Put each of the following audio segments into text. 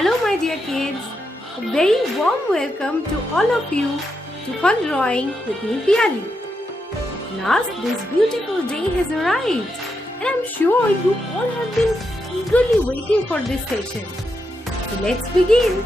Hello, my dear kids. A very warm welcome to all of you to Fun Drawing with me, Piyali. At last, this beautiful day has arrived, and I'm sure you all have been eagerly waiting for this session. So let's begin.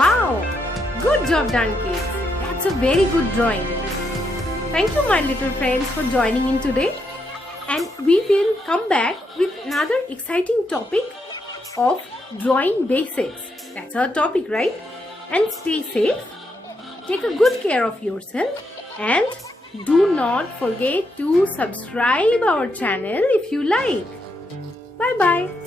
Wow! Good job done, kids. That's a very good drawing. Thank you, my little friends, for joining in today. And we will come back with another exciting topic of drawing basics. That's our topic, right? And stay safe. Take a good care of yourself. And do not forget to subscribe our channel if you like. Bye-bye.